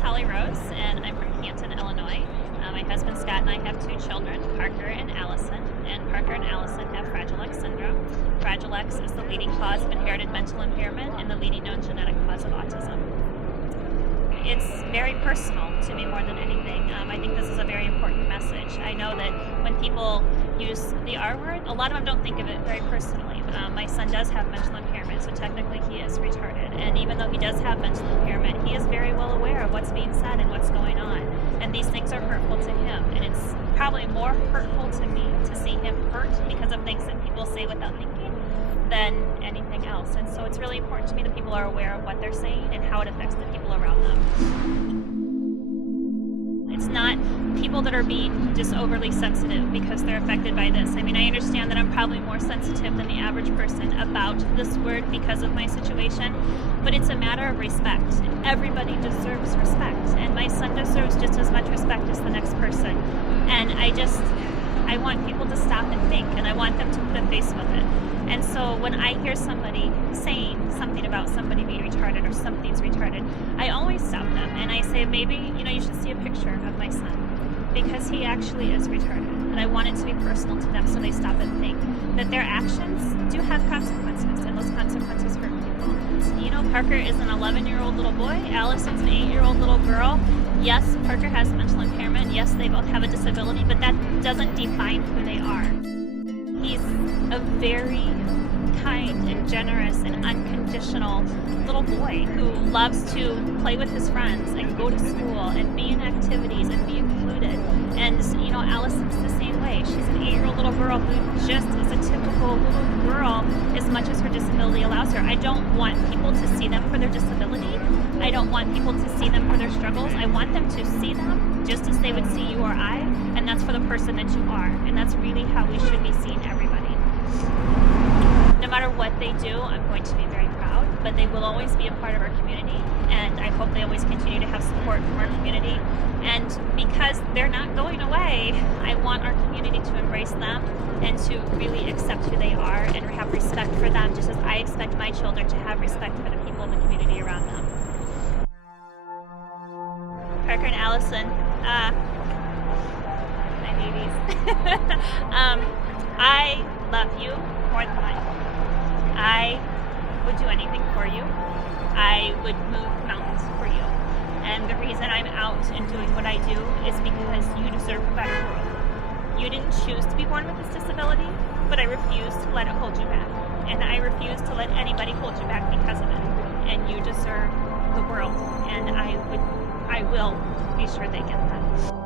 Holly Rose, and I'm from Canton, Illinois. My husband Scott and I have two children, Parker and Allison, and Parker and Allison have Fragile X syndrome. Fragile X is the leading cause of inherited mental impairment and the leading known genetic cause of autism. It's very personal to me more than anything. I think this is a very important message. I know that when people use the R word, a lot of them don't think of it very personally. My son does have mental impairment, so technically he is retarded. And even though he does have mental impairment, he is very well aware of what's being said and what's going on. And these things are hurtful to him. And it's probably more hurtful to me to see him hurt because of things that people say without thinking than anything else. And so it's really important to me that people are aware of what they're saying and how it affects the people around them. It's not people that are being just overly sensitive because they're affected by this. I mean, I understand that I'm probably more sensitive than the average person about this word because of my situation, but it's a matter of respect. Everybody deserves respect, and my son deserves just as much respect as the next person. And I want people to stop and think, and I want them to put a face with it. And so when I hear somebody saying something about somebody being retarded or something's retarded, I always stop them and I say, maybe, you should see a picture of my son because he actually is retarded. And I want it to be personal to them so they stop and think that their actions do have consequences, and those consequences hurt people. Parker is an 11-year-old little boy. Allison's an 8-year-old little girl. Yes, Parker has mental impairment. Yes, they both have a disability, but that doesn't define who they are. He's a very kind and generous and unconditional little boy who loves to play with his friends and go to school and be in activities and be included. And, Allison's the same way. She's an 8-year-old little girl who just is a typical little girl as much as her disability allows her. I don't want people to see them for their disability. I don't want people to see them for their struggles. I want them to see them just as they would see you or I, and that's for the person that you are. And that's really how we should be seeing everybody. No matter what they do, I'm going to be very proud, but they will always be a part of our community, and I hope they always continue to have support from our community. And because they're not going away, I want our community to embrace them and to really accept who they are and have respect for them, just as I expect my children to have respect for the people in the community around them. Parker and Allison, my babies. I love you more than life. I would do anything for you. I would move mountains for you. And the reason I'm out and doing what I do is because you deserve a better world. You didn't choose to be born with this disability, but I refuse to let it hold you back. And I refuse to let anybody hold you back because of it. And you deserve the world. And I will be sure they get that.